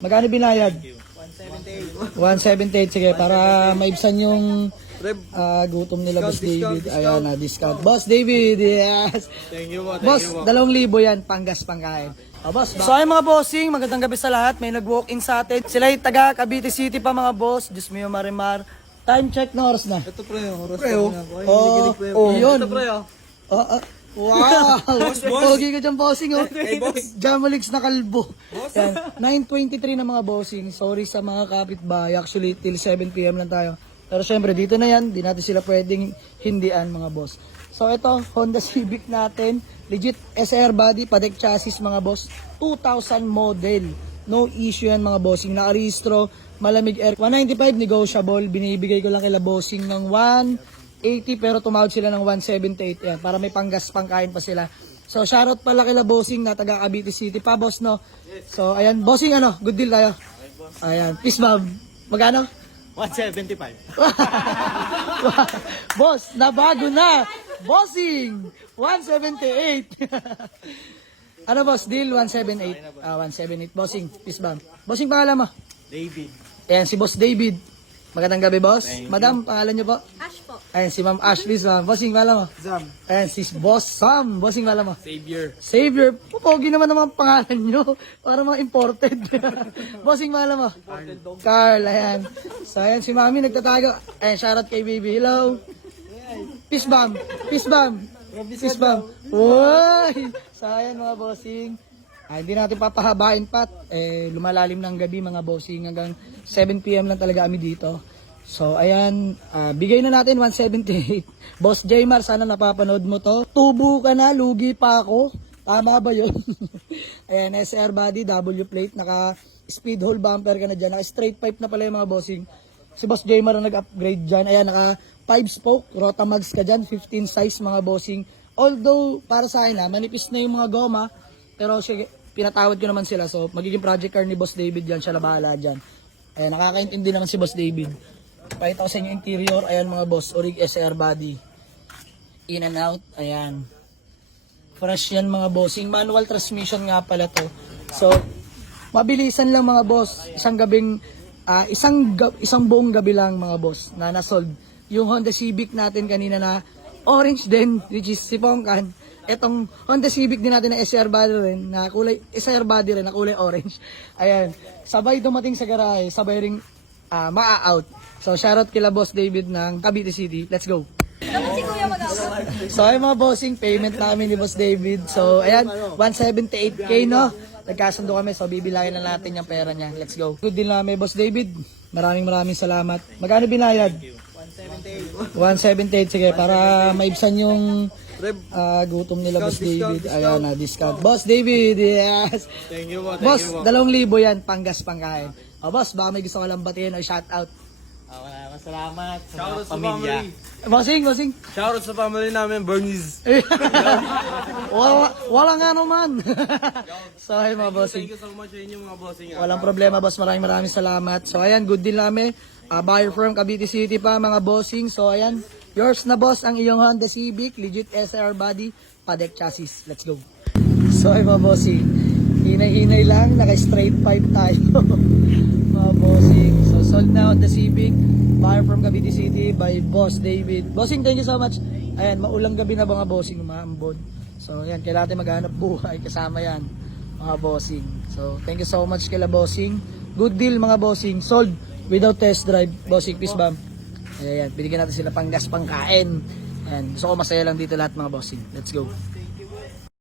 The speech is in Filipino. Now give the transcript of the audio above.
Magkano binayad? 178. 178, sige, para maibsan yung gutom nila, Boss David. Ayan na, discount. Boss David, yes. Thank you po. Boss, 2,000 yan, panggas pangkain. Boss, so ay mga bossing, magandang gabi sa lahat. May nag-walk-in sa atin. Sila yung taga Cavite City pa mga boss. Diyos mo yung marimar. Time check na oras na. Ito pre, oras Pre, na oh. Oh, yun. Ito pre, oh. Wow! boss. Pogi ka dyan, bossing, oh. Hey, boss. Jamaligs na kalbo. Yan. 9:23 na mga bossing. Sorry sa mga kapitbahay. Actually, till 7 p.m. lang tayo. Pero syempre, dito na yan. Di natin sila pwedeng hindian, mga boss. So, ito, Honda Civic natin. Legit SR body, padek chassis, mga boss. 2000 model. No issue yan, mga bossing. Nakarehistro, malamig air. 195 negotiable. Binibigay ko lang kila bossing ng 180 pero tumawad sila ng 178 yan para may panggas pangkain pa sila. So shoutout pala kila bossing na taga Cavite City pa, boss, no. So ayan, bossing, ano, good deal tayo. Ayan, peace bomb. Magkano? 175. Boss, nabago na. Bossing 178. Ano, boss, deal 178. 178, bossing, peace bomb. Bossing, pangalan mo? David. Ayan, si Boss David. Magandang gabi, boss. Madam, pangalan niyo po? Ash po. Ayan, si Ma'am Ashley. Bossing, pangalan mo? Zam. Ayan, si Boss Sam. Bossing, pangalan mo? Savior. Savior. Pupogi naman ang mga pangalan nyo. Para mga imported. Bossing, pangalan mo? Carl. Ayan. So, ayan, si Mami nagtatago. Ayan, shoutout kay baby. Hello. Peace bomb. Peace bomb. Peace bomb. Uy. So, ayan, mga bossing. Hindi natin papahabain pa. Lumalalim ng gabi, mga bossing. Hanggang 7 p.m. lang talaga kami dito. So, ayan. Bigay na natin 178. Boss Jaymar, sana napapanood mo to. Tubo ka na, lugi pa ako. Tama ba yun? Ayan, SR body, W plate. Naka speed hole bumper ka na dyan. Naka straight pipe na pala yung mga bossing. Si Boss Jaymar ang nag-upgrade dyan. Ayan, naka 5 spoke. Rotamax ka dyan. 15 size, mga bossing. Although, para sa akin manipis na yung mga goma. Pero sige, pinatawad ko naman sila. So, magiging project car ni Boss David yan. Siya na bahala dyan. Ayan, nakakaintindi naman si Boss David. Pakita ko sa inyo interior. Ayan, mga boss. Orig SR body. In and out. Ayan. Fresh yan, mga bossing. Manual transmission nga pala to. So, mabilisan lang, mga boss. Isang gabing, isang buong gabi lang, mga boss, na nasolve. Yung Honda Civic natin kanina na orange din, which is si Pongkan. Etong Honda Civic din natin na SR body rin, na kulay, SR body rin na kulay orange. Ayan, sabay dumating sa garahe, sabay ring maa-out. So, shoutout kila Boss David ng Cavite City. Let's go! Dapat si Kuya mag-awat. So, ay mga bossing, payment namin ni Boss David. So, ayan, 178k, no? Nagkasundo kami, so bibilangin na natin yung pera niya. Let's go. Good deal namin, Boss David. Maraming salamat. Magkano binayad? 178, sige, para maibsan yung gutom nila, Boss David. Ayan na, discount. Boss David, yes. Thank you po. Boss, 2,000 yan, panggas pangkain. Boss, baka may gusto ka lang batiin o shout out. Maraming salamat sa Shoutout sa pamilya. family. Bossing. Shoutout sa family namin, Bernice. Wala nga naman. So, ay mga bossing. Thank you so much sa inyo mga bossing. Walang problema, boss. Maraming salamat. So, ayan, good deal namin. Buyer from Cavite City pa, mga bossing. So, ayan, yours na, boss, ang iyong Honda Civic. Legit SR body, padek chassis. Let's go. So, ay mga bossing. Hinay-hinay lang. Naka-straight pipe tayo. Mga bossing. So, sold na Honda Civic. Buyer from Cavite City by Boss David. Bossing, thank you so much. Ayan, maulang gabi na mga bossing, umaambon. So, ayan, kailangan natin maghanap buhay. Kasama yan, mga bossing. So, thank you so much kila bossing. Good deal, mga bossing. Sold without test drive. Bossing, peace bomb. Ayan, binigyan natin sila panggas pangkain. Ayan, gusto ko masaya lang dito lahat, mga bossing. Let's go.